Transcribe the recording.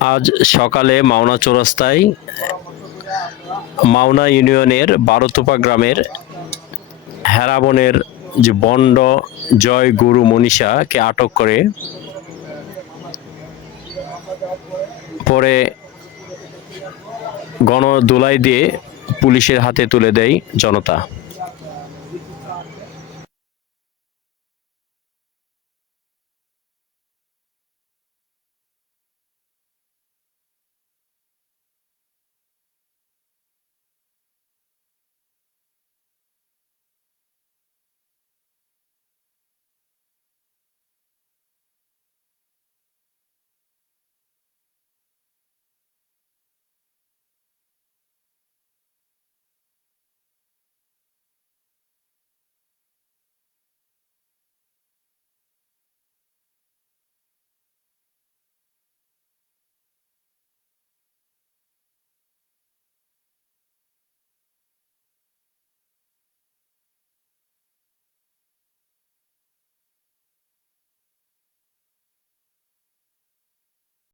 আজ সকালে মাওনা চৌরাস্তায় মাওনা ইউনিয়নের বারোতোপা গ্রামের হেরাবনের যে বন্ড জয় গুরু মনীষাকে আটক করে পরে গণদোলাই দিয়ে পুলিশের হাতে তুলে দেয় জনতা।